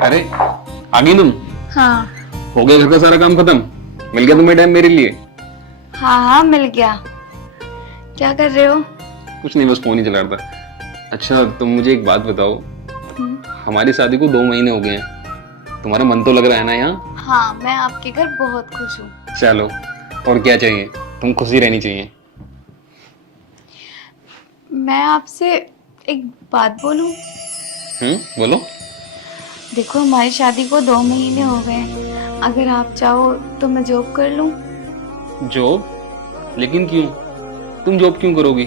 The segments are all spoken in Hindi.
अरे आ गई तुम। हाँ हो गया घर का सारा काम खत्म? मिल गया तुम्हें टाइम मेरे लिए? हाँ हाँ मिल गया। क्या कर रहे हो? कुछ नहीं, बस फोन ही चला रहा था। अच्छा तुम मुझे एक बात बताओ, हम्म, हमारी शादी को 2 महीने हो गए हैं, तुम्हारा मन तो लग रहा है ना यहाँ? हाँ मैं आपके घर बहुत खुश हूँ। चलो, और क्या चाहिए? तुम खुशी रहनी चाहिए। मैं आपसे एक बात बोलूँ? बोलो। देखो हमारी शादी को 2 महीने हो गए। अगर आप चाहो तो मैं जॉब कर लूँ। जॉब? लेकिन क्यों? तुम जॉब क्यों करोगी?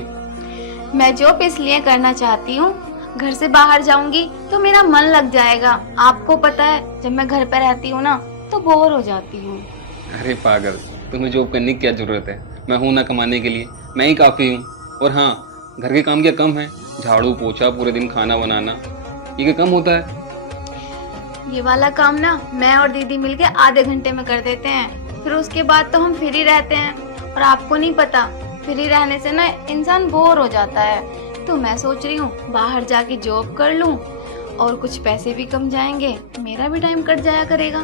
मैं जॉब इसलिए करना चाहती हूँ, घर से बाहर जाऊंगी तो मेरा मन लग जाएगा। आपको पता है जब मैं घर पर रहती हूँ ना तो बोर हो जाती हूँ। अरे पागल, तुम्हें जॉब करने की क्या जरूरत है? मैं हूं ना कमाने के लिए, मैं ही काफी हूँ। और हाँ, घर के काम क्या कम है? झाड़ू पोछा, पूरे दिन खाना बनाना, ये क्या कम होता है? ये वाला काम ना मैं और दीदी मिलके आधे घंटे में कर देते हैं। फिर उसके बाद तो हम फ्री रहते हैं। और आपको नहीं पता, फ्री रहने से ना इंसान बोर हो जाता है। तो मैं सोच रही हूँ बाहर जाके जॉब कर लूँ और कुछ पैसे भी कम जाएंगे, मेरा भी टाइम कट जाया करेगा।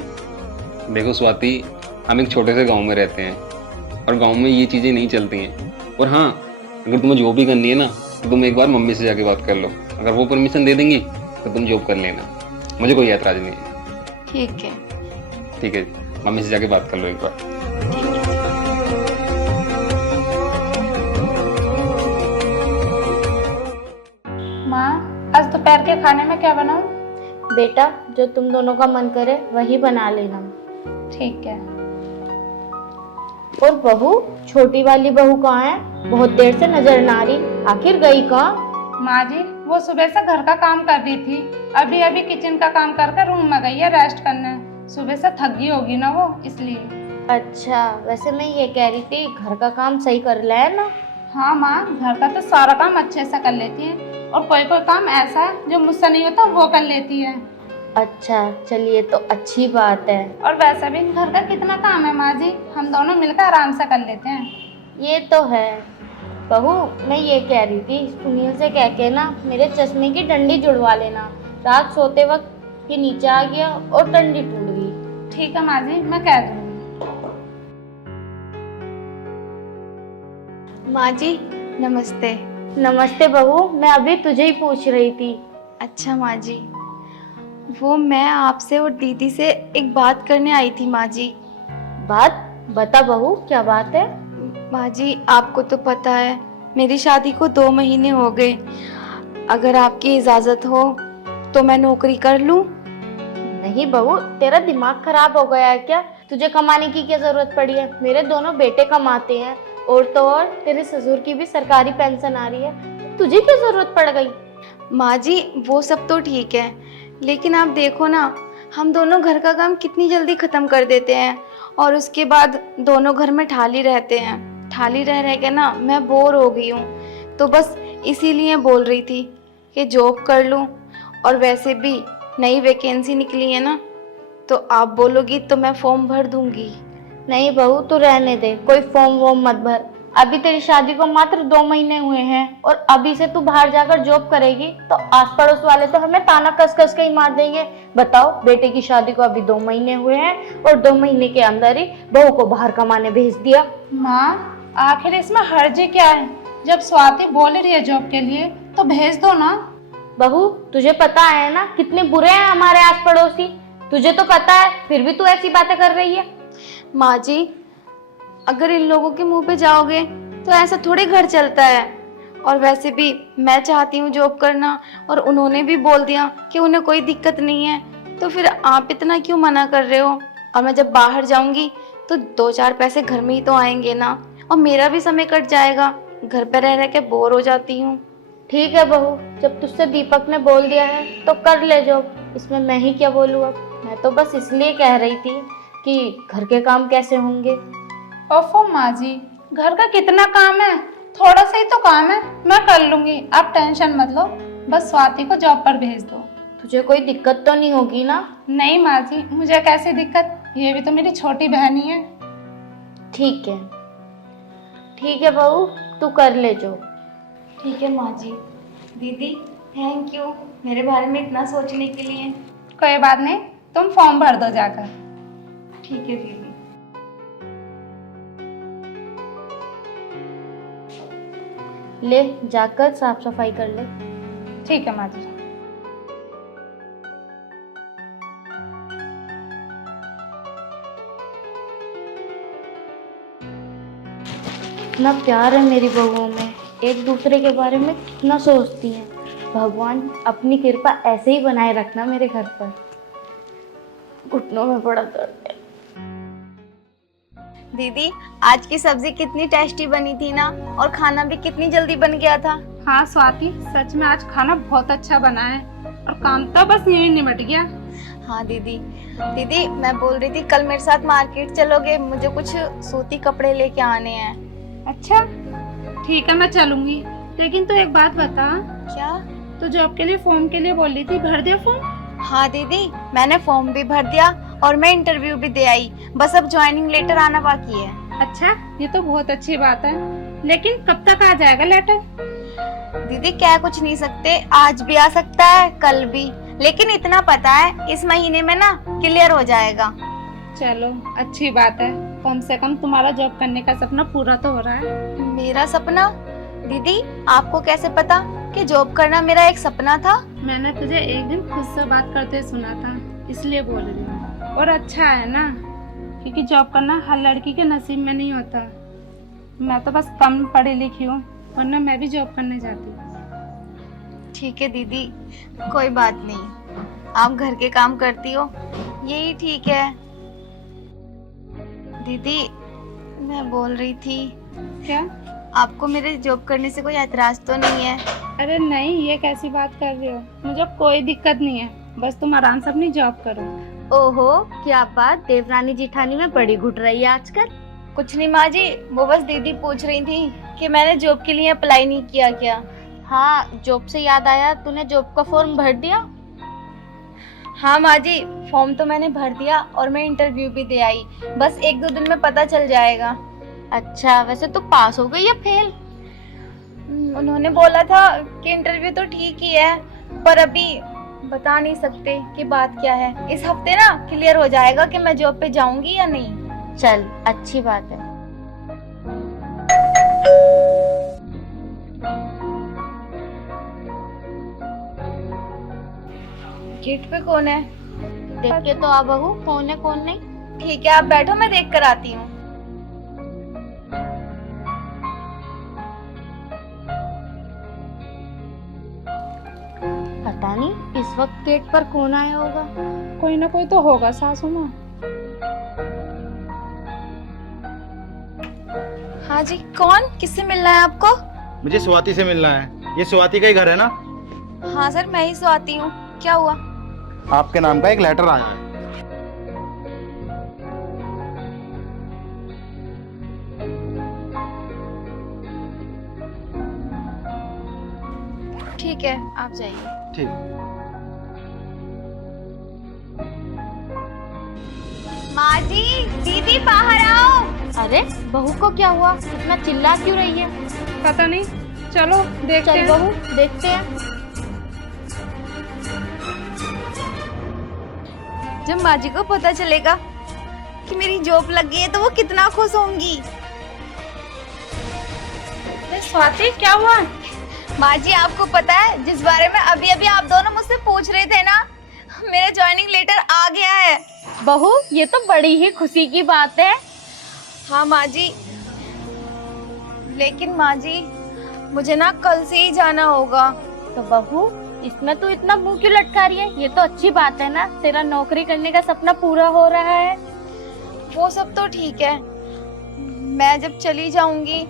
देखो स्वाति, हम एक छोटे से गांव में रहते हैं और गांव में ये चीजें नहीं चलती हैं। और हाँ, अगर तुम्हें जॉब भी करनी है ना, तो तुम एक बार मम्मी से जाके बात कर लो। अगर वो परमिशन दे देंगी तो तुम जॉब कर लेना, मुझे कोई ऐतराज नहीं है। ठीक है। ठीक है, मम्मी से जाके बात कर लो एक बार। ठीक है। माँ, आज दोपहर के खाने में क्या बनाऊं? बेटा, जो तुम दोनों का मन करे वही बना लेना। ठीक है। और बहू, छोटी वाली बहू कहाँ है? बहुत देर से नजर ना आ रही, आखिर गई कहाँ? माँ जी, वो सुबह से घर का काम कर रही थी। अभी अभी किचन का काम करके रूम में गई है रेस्ट करने। सुबह से थक गई होगी ना वो, इसलिए। अच्छा, वैसे मैं ये कह रही थी, घर का काम सही कर लिया है ना? हाँ माँ, घर का तो सारा काम अच्छे से कर लेती है। और कोई कोई काम ऐसा है जो मुझसे नहीं होता वो कर लेती है। अच्छा, चलिए तो अच्छी बात है। और वैसे भी घर का कितना काम है माँ जी, हम दोनों मिलकर आराम से कर लेते हैं। ये तो है। बहू, मैं ये कह रही थी, सुनील से कह के ना मेरे चश्मे की डंडी जुड़वा लेना। रात सोते वक्त ये नीचे आ गया और डंडी टूट गई। ठीक है माँ जी, मैं कह दूँगी। माँ जी नमस्ते। नमस्ते बहू, मैं अभी तुझे ही पूछ रही थी। अच्छा माँ जी, वो मैं आपसे और दीदी से एक बात करने आई थी माँ जी। बात बता बहू, क्या बात है? माँ जी आपको तो पता है मेरी शादी को 2 महीने हो गए। अगर आपकी इजाज़त हो तो मैं नौकरी कर लूँ। नहीं बहू, तेरा दिमाग खराब हो गया है क्या? तुझे कमाने की क्या जरूरत पड़ी है? मेरे दोनों बेटे कमाते हैं। और तो और तेरे ससुर की भी सरकारी पेंशन आ रही है, तो तुझे क्या जरूरत पड़ गई? माँ जी वो सब तो ठीक है, लेकिन आप देखो ना, हम दोनों घर का काम कितनी जल्दी ख़त्म कर देते हैं और उसके बाद दोनों घर में ठाली रहते हैं। ठाली रह रह के ना मैं बोर हो गई हूँ। तो बस इसीलिए बोल रही थी कि जॉब कर लूँ। और वैसे भी नई वैकेंसी निकली है ना, तो आप बोलोगी तो मैं फॉर्म भर दूंगी। नहीं बहू, तू रहने दे, कोई फॉर्म वॉर्म मत भर। अभी तेरी शादी को मात्र 2 महीने हुए हैं और अभी से तू बाहर जाकर जॉब करेगी तो आस पड़ोस वाले तो हमें ताना कस कस के ही मार देंगे। बताओ, बेटे की शादी को अभी 2 महीने हुए हैं और 2 महीने के अंदर ही बहू को बाहर कमाने भेज दिया। माँ, आखिर इसमें हर्ज क्या है? जब स्वाति बोल रही है जॉब के लिए तो भेज दो ना। बहू, तुझे पता है ना कितने बुरे हैं हमारे आस पड़ोसी? तुझे तो पता है, फिर भी तू ऐसी बातें कर रही है। माँ जी अगर इन लोगों के मुंह पे जाओगे तो ऐसा थोड़े घर चलता है। और वैसे भी मैं चाहती हूँ जॉब करना और उन्होंने भी बोल दिया कि उन्हें कोई दिक्कत नहीं है, तो फिर आप इतना क्यों मना कर रहे हो? और मैं जब बाहर जाऊंगी तो 2-4 पैसे घर में ही तो आएंगे ना, और मेरा भी समय कट जाएगा। घर पर रह रह के बोर हो जाती हूँ। ठीक है बहू, जब तुझसे दीपक ने बोल दिया है तो कर ले जॉब, इसमें मैं ही क्या बोलूँ अब। मैं तो बस इसलिए कह रही थी कि घर के काम कैसे होंगे। ओफो माँ जी, घर का कितना काम है, थोड़ा सा ही तो काम है, मैं कर लूंगी, आप टेंशन मत लो। बस स्वाति को जॉब पर भेज दो। तुझे कोई दिक्कत तो नहीं होगी ना? नहीं माँ जी, मुझे कैसी दिक्कत, ये भी तो मेरी छोटी बहन ही है। ठीक है, ठीक है बहू, तू कर ले जॉब। ठीक है माँ जी। दीदी थैंक यू मेरे बारे में इतना सोचने के लिए। कोई बात नहीं, तुम फॉर्म भर दो जाकर। ठीक है दीदी। ले जाकर साफ सफाई कर ले। ठीक है माँ जी। इतना प्यार है मेरी बहुओं में, एक दूसरे के बारे में कितना सोचती हैं। भगवान अपनी कृपा ऐसे ही बनाए रखना मेरे घर पर। घुटनों में बड़ा दर्द है। दीदी आज की सब्जी कितनी टेस्टी बनी थी ना, और खाना भी कितनी जल्दी बन गया था। हाँ स्वाति, सच में आज खाना बहुत अच्छा बना है और काम तो बस यही निपट गया। हाँ दीदी। दीदी मैं बोल रही थी कल मेरे साथ मार्केट चलोगे, मुझे कुछ सूती कपड़े लेके आने हैं। अच्छा ठीक है, मैं चलूंगी। लेकिन तू एक बात बता, क्या? तू जॉब के लिए फॉर्म के लिए बोल रही थी, भर दिया फॉर्म? हाँ दीदी मैंने फॉर्म भी भर दिया और मैं इंटरव्यू भी दे आई, बस अब ज्वाइनिंग लेटर आना बाकी है। अच्छा, ये तो बहुत अच्छी बात है, लेकिन कब तक आ जाएगा लेटर? दीदी कह कुछ नहीं सकते, आज भी आ सकता है कल भी, लेकिन इतना पता है इस महीने में ना क्लियर हो जाएगा। चलो अच्छी बात है, कम से कम तुम्हारा जॉब करने का सपना पूरा तो हो रहा है। मेरा सपना? दीदी आपको कैसे पता कि जॉब करना मेरा एक सपना था? मैंने तुझे एक दिन खुद से बात करते सुना था, इसलिए बोल रही हूँ। और अच्छा है ना, क्योंकि जॉब करना हर लड़की के नसीब में नहीं होता। मैं तो बस कम पढ़ी लिखी हूँ, वरना मैं भी जॉब करने जाती। ठीक है दीदी, कोई बात नहीं, आप घर के काम करती हो यही ठीक है। दीदी मैं बोल रही थी, क्या? आपको मेरे जॉब करने से कोई एतराज तो नहीं है? अरे नहीं, ये कैसी बात कर रही हो, मुझे कोई दिक्कत नहीं है, बस तुम आराम से अपनी जॉब करो। ओहो क्या बात, देवरानी जिठानी में बड़ी घुट रही है आजकल। कुछ नहीं माँ जी, वो बस दीदी पूछ रही थी कि मैंने जॉब के लिए अप्लाई नहीं किया क्या। हाँ, जॉब से याद आया, तूने जॉब का फॉर्म भर दिया? हाँ माँ जी, फॉर्म तो मैंने भर दिया और मैं इंटरव्यू भी दे आई, बस 1-2 दिन में पता चल जाएगा। अच्छा, वैसे तू पास हो गई या फेल? उन्होंने बोला था कि इंटरव्यू तो ठीक ही है, पर अभी बता नहीं सकते कि बात क्या है। इस हफ्ते ना क्लियर हो जाएगा कि मैं जॉब पे जाऊंगी या नहीं। चल अच्छी बात है। गेट पे कौन है? देख के तो आ बहू, कौन है कौन नहीं। ठीक है आप बैठो, मैं देख कर आती हूँ। पता नहीं इस वक्त गेट पर कौन आया होगा। कोई ना कोई तो होगा सासू माँ। हाँ जी, कौन? किससे मिलना है आपको? मुझे स्वाति से मिलना है। ये स्वाति का ही घर है ना? हाँ सर, मैं ही स्वाति हूँ। क्या हुआ? आपके नाम का एक लेटर आया है। ठीक है आप जाइए। ठीक। माँ जी, दीदी बाहर आओ। अरे बहू को क्या हुआ, इतना चिल्ला क्यों रही है? पता नहीं, चलो देखते चल हैं। बहू देखते हैं। जब माँ जी को पता चलेगा कि मेरी जॉब लग गई है तो वो कितना खुश होंगी। अरे स्वाति क्या हुआ? माँ जी आपको पता है जिस बारे में अभी अभी आप दोनों मुझसे पूछ रहे थे ना, मेरा ज्वाइनिंग लेटर आ गया है। बहू ये तो बड़ी ही खुशी की बात है। हाँ माँ जी, लेकिन माँ जी मुझे ना कल से ही जाना होगा। तो बहू इसमें तू इतना मुंह क्यों लटका रही है? ये तो अच्छी बात है ना, तेरा नौकरी करने का सपना पूरा हो रहा है। वो सब तो ठीक है, मैं जब चली जाऊंगी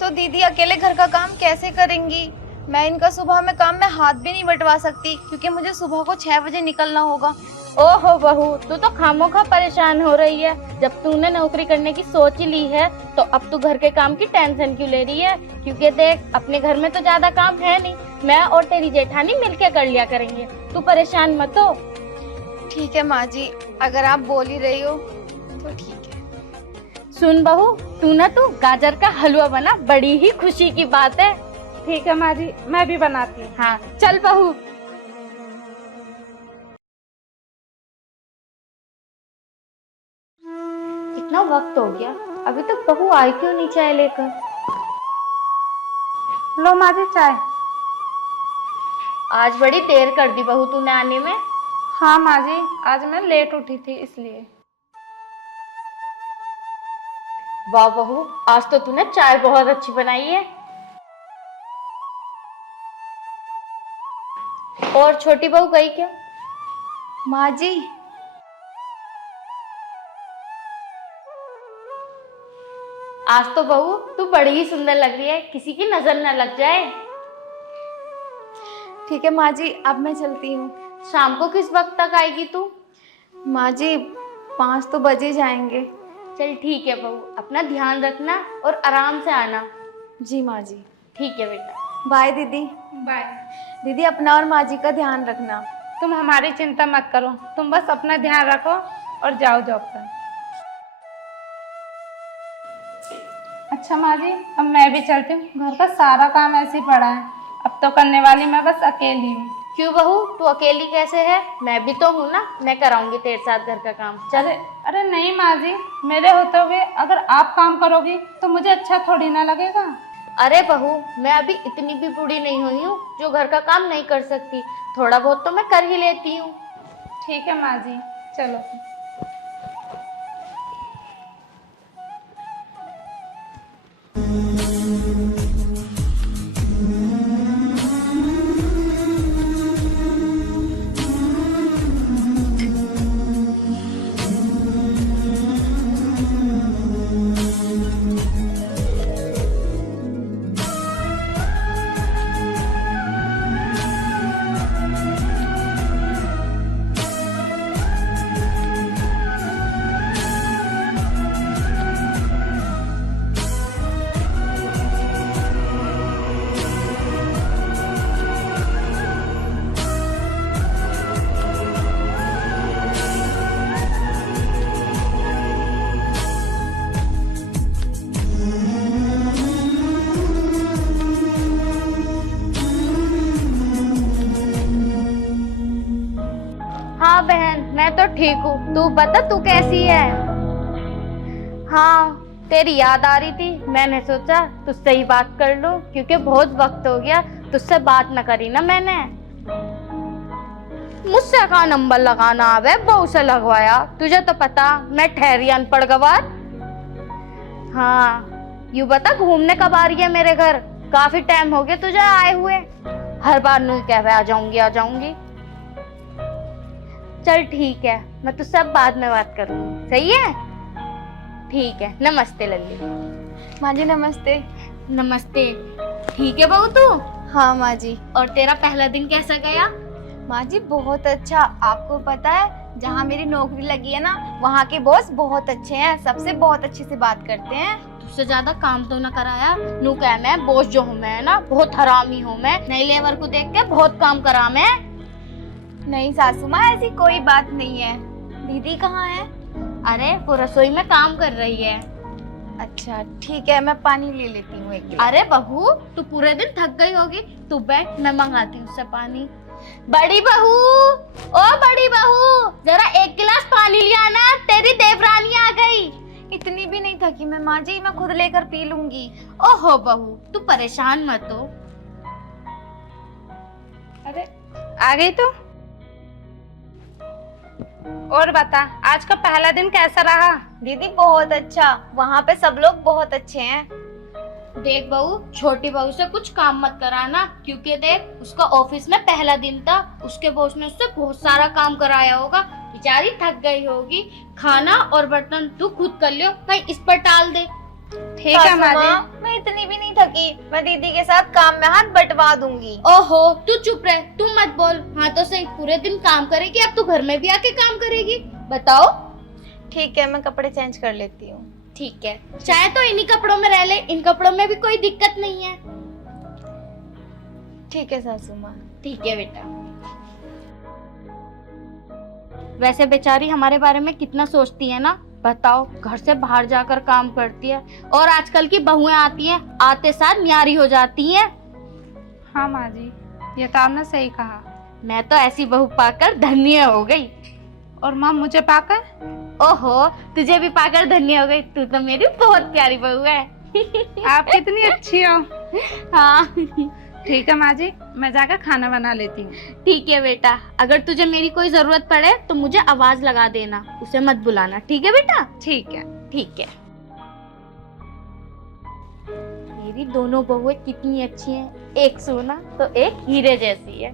तो दीदी अकेले घर का काम कैसे करेंगी? मैं इनका सुबह में काम में हाथ भी नहीं बटवा सकती क्योंकि मुझे सुबह को 6 बजे निकलना होगा। ओहो बहू, तू तो खामोखा परेशान हो रही है। जब तूने नौकरी करने की सोच ही ली है तो अब तू घर के काम की टेंशन क्यों ले रही है? क्योंकि देख अपने घर में तो ज्यादा काम है नहीं, मैं और तेरी जेठानी मिलके कर लिया करेंगे, तू परेशान मत हो। ठीक है माँ जी, अगर आप बोल ही रही हो तो ठीक है। सुन बहू, तू गाजर का हलवा बना, बड़ी ही खुशी की बात है। ठीक है माँ जी, मैं भी बनाती हूँ। हाँ चल बहू। इतना वक्त हो गया, अभी तक बहू आई क्यों नहीं चाय लेकर? लो माँ जी चाय। आज बड़ी देर कर दी बहू तूने आने में। हाँ माँ जी, आज मैं लेट उठी थी इसलिए। वाह बहू, आज तो तूने चाय बहुत अच्छी बनाई है। और छोटी बहू गई क्या? माँ जी, आज तो बहू तू बड़ी ही सुंदर लग रही है, किसी की नजर न लग जाए। ठीक है माँ जी, अब मैं चलती हूँ। शाम को किस वक्त तक आएगी तू? माँ जी, 5 तो बजे जाएंगे। चल ठीक है बहू, अपना ध्यान रखना और आराम से आना। जी माँ जी। ठीक है बेटा। बाय दीदी। बाय। दीदी अपना और माँ जी का ध्यान रखना। तुम हमारी चिंता मत करो, तुम बस अपना ध्यान रखो और जाओ जॉब पर। अच्छा माँ जी, अब मैं भी चलती हूँ, घर का सारा काम ऐसे ही पड़ा है, अब तो करने वाली मैं बस अकेली हूँ। क्यों बहू, तू अकेली कैसे है? मैं भी तो हूँ ना, मैं कराऊंगी तेरे साथ घर का काम। चल। अरे नहीं माँ जी, मेरे होते हुए अगर आप काम करोगी तो मुझे अच्छा थोड़ी ना लगेगा। अरे बहू, मैं अभी इतनी भी बूढ़ी नहीं हुई हूँ जो घर का काम नहीं कर सकती, थोड़ा बहुत तो मैं कर ही लेती हूँ। ठीक है माँ जी, चलो। हाँ बहन, मैं तो ठीक हूँ, तू बता तू कैसी है? हाँ, तेरी याद आ रही थी, मैंने सोचा तुझसे ही बात कर लूं, क्योंकि बहुत वक्त हो गया तुझसे बात न करी ना मैंने। मुझसे कहाँ नंबर लगाना आवे, बहू से लगवाया। तुझे तो पता मैं ठहरी अनपढ़ गवार। हाँ, यूं बता घूमने कब आ रही है मेरे घर? काफी टाइम हो गया तुझे आए हुए, हर बार नू कह आ जाऊंगी आ जाऊंगी। चल ठीक है, मैं तुझसे अब बाद में बात करूंगी, सही है? ठीक है, नमस्ते लल्ली। माँ जी नमस्ते। नमस्ते। ठीक है बहू तू? हाँ माँ जी। और तेरा पहला दिन कैसा गया? माँ जी बहुत अच्छा। आपको पता है जहाँ मेरी नौकरी लगी है ना, वहाँ के बॉस बहुत अच्छे हैं, सबसे बहुत अच्छे से बात करते हैं। तुझसे ज्यादा काम तो ना कराया, नू कह मैं बॉस जो हूँ मैं ना बहुत हरामी हूँ, मैं नई लेबर को देख के बहुत काम करा मैं। नहीं सासू माँ, ऐसी कोई बात नहीं है। दीदी कहाँ है? अरे वो रसोई में काम कर रही है। अच्छा ठीक है, मैं पानी ले लेती हूँ एक गिलास। अरे बहू, तू पूरे दिन थक गई होगी, तू बैठ, मैं मंगाती हूँ उससे पानी। बड़ी बहू, ओ बड़ी बहू, जरा एक गिलास पानी लिया ना, तेरी देवरानी आ गई। इतनी भी नहीं थकी मैं माँ जी, मैं खुद लेकर पी लूंगी। ओहो बहू, तू परेशान मत हो। अरे आ गई तू? और बता, आज का पहला दिन कैसा रहा? दीदी बहुत अच्छा, वहाँ पे सब लोग बहुत अच्छे हैं। देख बहू, छोटी बहू से कुछ काम मत कराना, क्योंकि देख उसका ऑफिस में पहला दिन था, उसके बॉस ने उससे बहुत सारा काम कराया होगा, बेचारी थक गई होगी। खाना और बर्तन तू खुद कर लियो, कहीं इस पर टाल दे। ठीक है सासू माँ माँ, जी। मैं इतनी भी नहीं थकी, मैं दीदी के साथ काम में हाथ बंटवा दूंगी। ओहो, तू चुप रह, तू मत बोल। हाँ तो सही, पूरे दिन काम करेगी, अब तू घर में भी आके काम करेगी, बताओ। ठीक है, मैं कपड़े चेंज कर लेती हूँ। ठीक है, चाहे तो इन्हीं कपड़ों में रह ले, इन कपड़ों में भी कोई दिक्कत नहीं है। ठीक है सासू माँ। ठीक है बेटा। वैसे बेचारी हमारे बारे में कितना सोचती है ना, बताओ, घर से बाहर जाकर काम करती है, और आजकल की बहुएं आती हैं, आते साथ न्यारी हो जाती हैं। हाँ माँ जी, ये तो आपने सही कहा। मैं तो ऐसी बहू पाकर धन्य हो गई। और माँ मुझे पाकर? ओहो, तुझे भी पाकर धन्य हो गई। तू तो मेरी बहुत प्यारी बहू है। आप कितनी अच्छी हो। हाँ ठीक है माँ जी, मैं जाकर खाना बना लेती हूँ। ठीक है बेटा, अगर तुझे मेरी कोई जरूरत पड़े तो मुझे आवाज लगा देना, उसे मत बुलाना। ठीक है बेटा? ठीक है। ठीक है। मेरी दोनों बहुएं कितनी अच्छी हैं, एक सोना तो एक हीरे जैसी है।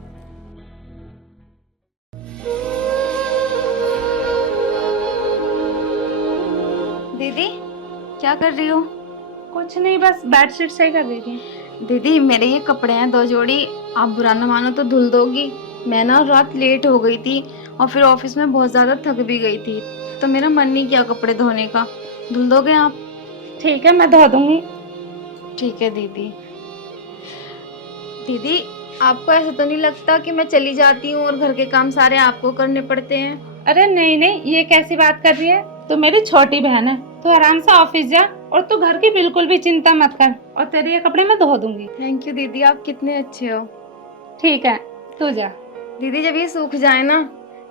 दीदी क्या कर रही हो? कुछ नहीं, बस बेडशीट सही कर रही थी। दीदी मेरे ये कपड़े हैं 2 जोड़ी, आप बुरा ना मानो तो धुल दोगी? मैं ना रात लेट हो गई थी और फिर ऑफिस में बहुत ज़्यादा थक भी गई थी, तो मेरा मन नहीं किया कपड़े धोने का। धुल दोगे आप? ठीक है, मैं धो दूंगी। ठीक है दीदी। दीदी आपको ऐसा तो नहीं लगता कि मैं चली जाती हूँ और घर के काम सारे आपको करने पड़ते हैं? अरे नहीं नहीं, ये कैसी बात कर रही है? तू मेरी छोटी बहन है, तू आराम से ऑफिस जा और तू घर की बिल्कुल भी चिंता मत कर, और तेरे ये कपड़े मैं धो दूंगी। थैंक यू दीदी, आप कितने अच्छे हो। ठीक है, तू जा। दीदी जब ये सूख जाए ना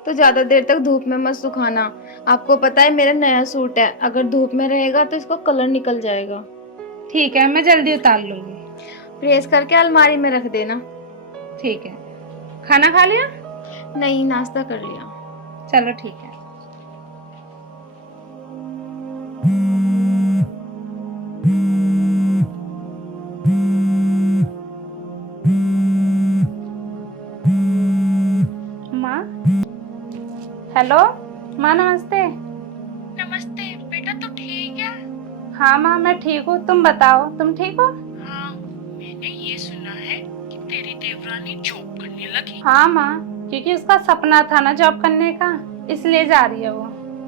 तो ज़्यादा देर तक धूप में मत सुखाना। आपको पता है मेरा नया सूट है, अगर धूप में रहेगा तो इसका कलर निकल जाएगा। ठीक है, मैं जल्दी उतार लूंगी। प्रेस करके अलमारी में रख देना। ठीक है। खाना खा लिया? नहीं, नाश्ता कर लिया। चलो ठीक है। माँ, हेलो माँ, नमस्ते। नमस्ते बेटा, तू ठीक है? हाँ माँ, मैं ठीक हूँ, तुम बताओ, तुम ठीक हो? हाँ, मैंने ये सुना है कि तेरी देवरानी जॉब करने लगी। हाँ माँ, क्योंकि उसका सपना था ना जॉब करने का, इसलिए जा रही है वो।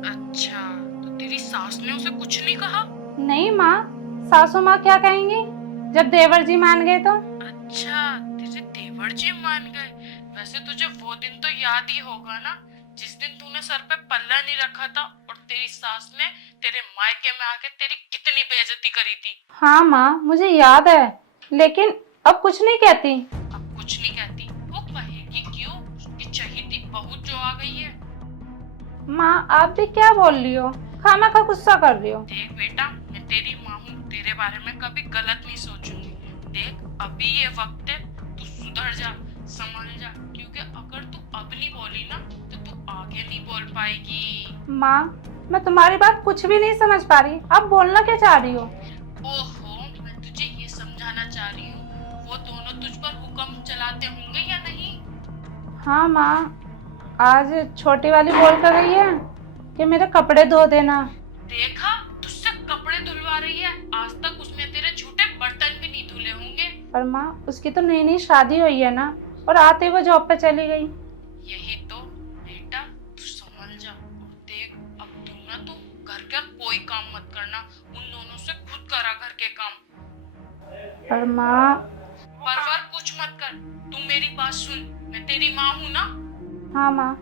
अच्छा, तो तेरी सास ने उसे कुछ नहीं कहा? नहीं माँ, सासू माँ क्या कहेंगी जब देवर जी मान गए तो। अच्छा, तेरे देवर जी मान गए। वैसे तुझे वो दिन तो याद ही होगा ना, जिस दिन तूने सर पे पल्ला नहीं रखा था और तेरी सास ने तेरे मायके में आके तेरी कितनी बेइज्जती करी थी। हाँ माँ, मुझे याद है, लेकिन अब कुछ नहीं कहती। अब कुछ नहीं कहती, वो कहेगी क्यों? उसकी चहेती बहू जो आ गई है। माँ आप भी क्या बोल रही हो, खामखा गुस्सा कर रही हो। देख बेटा, मैं तेरी माँ हूँ, तेरे बारे में कभी गलत नहीं सोचूंगी। देख, अभी ये वक्त है, तू सुधर जा, संभल जा, क्योंकि अगर तू अब नहीं बोली ना तो तू आगे नहीं बोल पाएगी। माँ, मैं तुम्हारी बात कुछ भी नहीं समझ पा रही, आप बोलना क्या चाह रही हो? ओहो, मैं तुझे ये समझाना चाह रही हूँ, वो दोनों तुझ पर हुक्म चलाते होंगे या नहीं? हाँ माँ, आज छोटी वाली बोल कर गई है कि मेरे कपड़े धो देना। देखा, तुझसे कपड़े धुलवा रही है, आज तक उसने तेरे झूठे बर्तन भी नहीं धुले होंगे। पर माँ, उसकी तो नई नई शादी हुई है ना, और आते वो जॉब पे चली गई। यही तो बेटा, तू संभल जा और देख, अब तू घर का कोई काम मत करना, उन दोनों से खुद करा घर के काम। पर माँ। परवर कुछ मत कर, तू मेरी बात सुन, मैं तेरी माँ हूँ ना। हाँ माँ।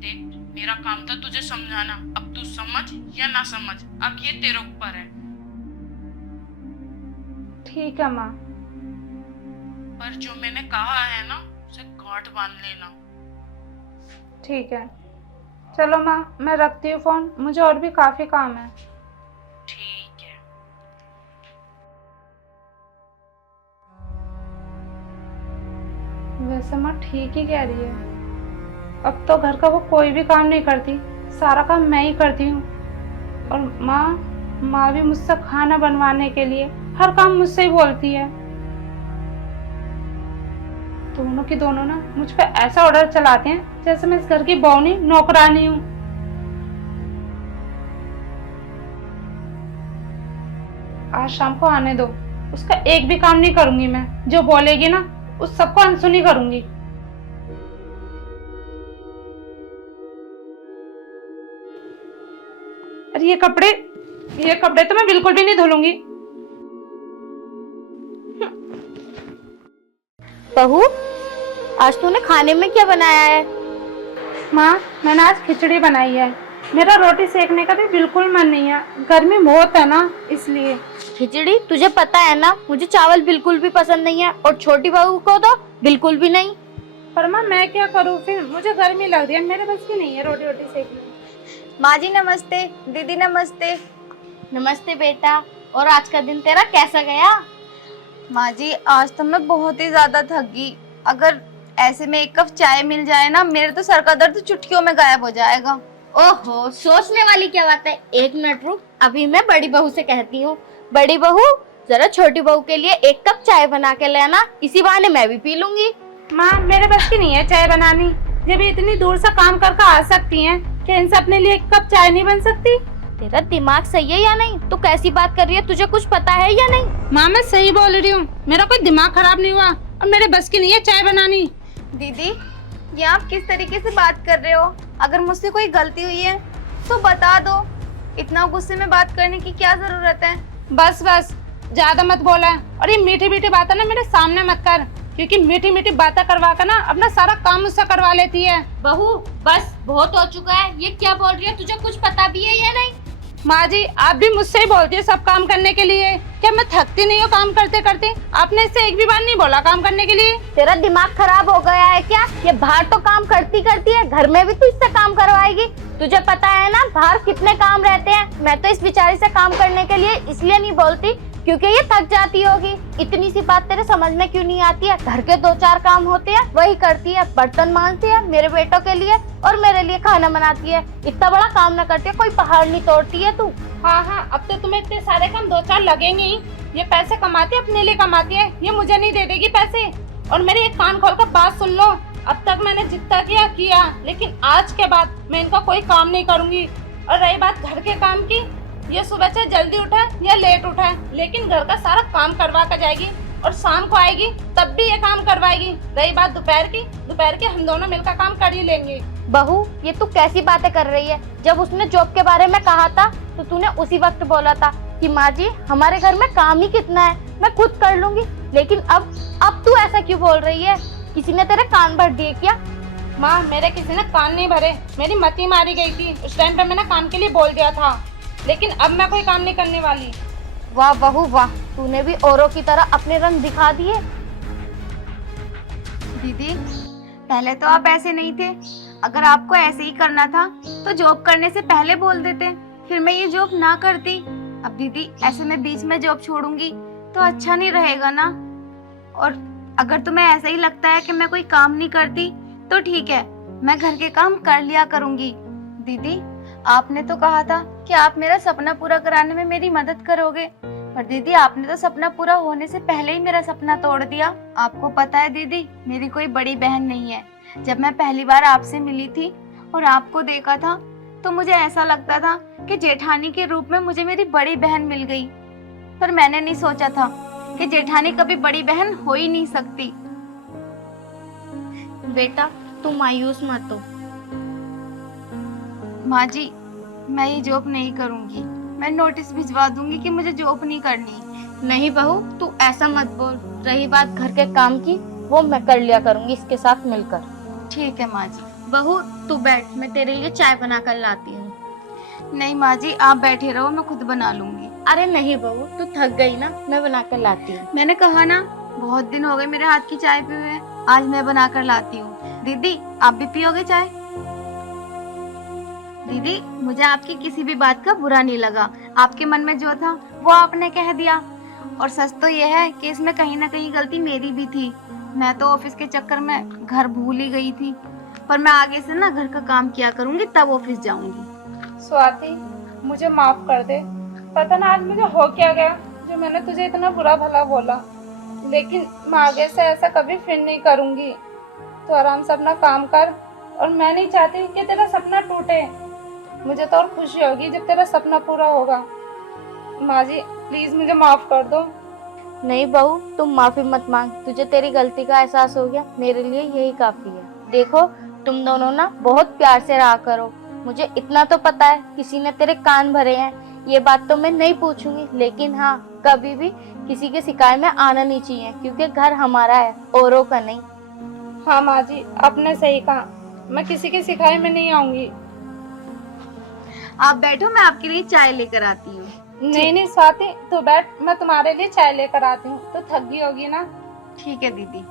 देख, मेरा काम था तुझे समझाना, अब तू समझ या ना समझ, अब ये तेरे ऊपर है। ठीक है माँ। पर जो मैंने कहा है ना, उसे गांठ बांध लेना। ठीक है, चलो माँ, मैं रखती हूँ फोन, मुझे और भी काफी काम है। ठीक है। वैसे माँ ठीक ही कह रही है, अब तो घर का वो कोई भी काम नहीं करती, सारा काम मैं ही करती हूँ। और माँ भी मुझसे खाना बनवाने के लिए हर काम मुझसे ही बोलती है। दोनों की दोनों ना मुझ पे ऐसा ऑर्डर चलाते हैं जैसे मैं इस घर की बहू नहीं, नौकरानी हूँ। आज शाम को आने दो, उसका एक भी काम नहीं करूंगी मैं, जो बोलेगी ना उस सबको अनसुनी करूंगी। अरे ये कपड़े तो मैं बिल्कुल भी नहीं धुलूंगी। बहू, आज तूने खाने में क्या बनाया है? माँ, मैंने आज खिचड़ी बनाई है, मेरा रोटी सेकने का भी बिल्कुल मन नहीं है, गर्मी बहुत है ना इसलिए। खिचड़ी? तुझे पता है ना, मुझे चावल बिल्कुल भी पसंद नहीं है, और छोटी बहू को तो बिल्कुल भी नहीं। पर माँ मैं क्या करूँ फिर, मुझे गर्मी लग रही है, मेरे बस की नहीं है रोटी रोटी सेकनी। माँ जी नमस्ते, दीदी नमस्ते। नमस्ते बेटा। और आज का दिन तेरा कैसा गया? माँ जी आज तो मैं बहुत ही ज्यादा थक गई। अगर ऐसे में एक कप चाय मिल जाए ना, मेरे तो सर का दर्द चुटकियों में गायब हो जाएगा। ओहो, सोचने वाली क्या बात है। 1 मिनट रुक, अभी मैं बड़ी बहू से कहती हूँ। बड़ी बहू, जरा छोटी बहू के लिए 1 कप चाय बना के लाना, इसी बहाने मैं भी पी लूंगी। माँ मेरे बस की नहीं है चाय बनानी, जब इतनी दूर से काम करके आ सकती हैं, क्या इनसे अपने लिए 1 कप चाय नहीं बन सकती? तेरा दिमाग सही है या नहीं? तू कैसी बात कर रही है, तुझे कुछ पता है या नहीं? माँ मैं सही बोल रही हूँ, मेरा कोई दिमाग खराब नहीं हुआ और मेरे बस की नहीं है चाय बनानी। दीदी ये आप किस तरीके से बात कर रहे हो? अगर मुझसे कोई गलती हुई है तो बता दो, इतना गुस्से में बात करने की क्या जरूरत है? बस बस ज्यादा मत बोला, और ये मीठी मीठी बातें ना मेरे सामने मत कर, क्योंकि मीठी मीठी बातें करवा कर ना अपना सारा काम मुझसे करवा लेती है। बहू बस, बहुत हो चुका है। ये क्या बोल रही है, तुझे कुछ पता भी है या नहीं? माँ जी आप भी मुझसे ही बोलती है सब काम करने के लिए, क्या मैं थकती नहीं हूँ काम करते करते? आपने इससे एक भी बार नहीं बोला काम करने के लिए। तेरा दिमाग खराब हो गया है क्या? ये बाहर तो काम करती करती है, घर में भी तू इससे काम करवाएगी? तुझे पता है ना बाहर कितने काम रहते हैं। मैं तो इस बेचारी से काम करने के लिए इसलिए नहीं बोलती क्योंकि ये थक जाती होगी। इतनी सी बात तेरे समझ में क्यों नहीं आती है? घर के 2-4 काम होते हैं वही करती है, बर्तन मांजती है मेरे बेटों के लिए और मेरे लिए खाना बनाती है। इतना बड़ा काम न करती है, कोई पहाड़ नहीं तोड़ती है तू। हाँ हाँ, अब तो तुम्हें इतने सारे काम 2-4 लगेंगे ही। ये पैसे कमाती है, अपने लिए कमाती है, ये मुझे नहीं दे देगी पैसे। और मेरी एक कान खोल कर बात सुन लो, अब तक मैंने जितना किया, लेकिन आज के बाद मैं इनका कोई काम नहीं करूंगी। और रही बात घर के काम की, ये सुबह से जल्दी उठा या लेट उठा, लेकिन घर का सारा काम करवा कर जाएगी और शाम को आएगी तब भी ये काम करवाएगी। रही बात दोपहर की हम दोनों मिलकर काम कर ही लेंगे। बहू ये तू कैसी बातें कर रही है? जब उसने जॉब के बारे में कहा था तो तूने उसी वक्त बोला था कि माँ जी हमारे घर में काम ही कितना है, मैं खुद कर लूंगी। लेकिन अब तू ऐसा क्यों बोल रही है? किसी ने तेरे कान भर दिए क्या? माँ मेरे किसी ने कान नहीं भरे, मेरी मती मारी गई थी। उस टाइम पे मैंने काम के लिए बोल दिया था, लेकिन अब मैं कोई काम नहीं करने वाली। वाह बहू वाह, तूने भी औरों की तरह अपने रंग दिखा दिए। दीदी पहले तो आप ऐसे नहीं थे। अगर आपको ऐसे ही करना था तो जॉब करने से पहले बोल देते, फिर मैं ये जॉब ना करती। अब दीदी ऐसे मैं बीच में जॉब छोड़ूंगी तो अच्छा नहीं रहेगा ना। और अगर तुम्हें ऐसा ही लगता है कि मैं कोई काम नहीं करती तो ठीक है, मैं घर के काम कर लिया करूंगी। दीदी आपने तो कहा था कि आप मेरा सपना पूरा कराने में मेरी मदद करोगे, पर दीदी आपने तो सपना पूरा होने से पहले ही मेरा सपना तोड़ दिया। आपको पता है दीदी, मेरी कोई बड़ी बहन नहीं है। जब मैं पहली बार आपसे मिली थी और आपको देखा था तो मुझे ऐसा लगता था कि जेठानी के रूप में मुझे मेरी बड़ी बहन मिल गई, पर मैंने नहीं सोचा था कि जेठानी कभी बड़ी बहन हो ही नहीं सकती। बेटा तू मायूस मत हो। माँ जी मैं ये जॉब नहीं करूंगी, मैं नोटिस भिजवा दूंगी कि मुझे जॉब नहीं करनी। नहीं बहू तू ऐसा मत बोल। रही बात घर के काम की, वो मैं कर लिया करूंगी इसके साथ मिलकर। ठीक है माँ जी। बहू तू बैठ, मैं तेरे लिए चाय बना कर लाती हूँ। नहीं माँ जी आप बैठे रहो, मैं खुद बना लूंगी। अरे नहीं बहू, तू थक गई ना, मैं बना कर लाती हूँ। मैंने कहा ना बहुत दिन हो गए मेरे हाथ की चाय पिए हुए, आज मैं बना कर लाती हूँ। दीदी आप भी पियोगे चाय? दीदी मुझे आपकी किसी भी बात का बुरा नहीं लगा, आपके मन में जो था वो आपने कह दिया। और सच तो ये है कि इसमें कहीं ना कहीं गलती मेरी भी थी। मैं तो ऑफिस के चक्कर में घर भूल ही गई थी, पर मैं आगे से ना घर का काम किया करूंगी, तब ऑफिस जाऊंगी। स्वाति मुझे माफ कर दे, पता ना आज मुझे हो क्या गया जो मैंने तुझे इतना बुरा भला बोला, लेकिन मैं आगे से ऐसा कभी फिर नहीं करूंगी। तो आराम से अपना काम कर, और मैं नहीं चाहती कि तेरा सपना टूटे। मुझे तो और खुशी होगी जब तेरा सपना पूरा होगा। माँ जी प्लीज मुझे माफ कर दो। नहीं बहू तुम माफी मत मांग, तुझे तेरी गलती का एहसास हो गया, मेरे लिए यही काफी है। देखो तुम दोनों ना बहुत प्यार से रहा करो। मुझे इतना तो पता है किसी ने तेरे कान भरे हैं, ये बात तो मैं नहीं पूछूंगी, लेकिन हाँ कभी भी किसी के शिकायत में आना नहीं चाहिए, क्योंकि घर हमारा है औरों का नहीं। हाँ माँ जी आपने सही कहा, मैं किसी के सिखाए में नहीं आऊंगी। आप बैठो, मैं आपके लिए चाय लेकर आती हूँ। नहीं नहीं स्वाति तू बैठ, मैं तुम्हारे लिए चाय लेकर आती हूँ। तो थक गई होगी ना। ठीक है दीदी।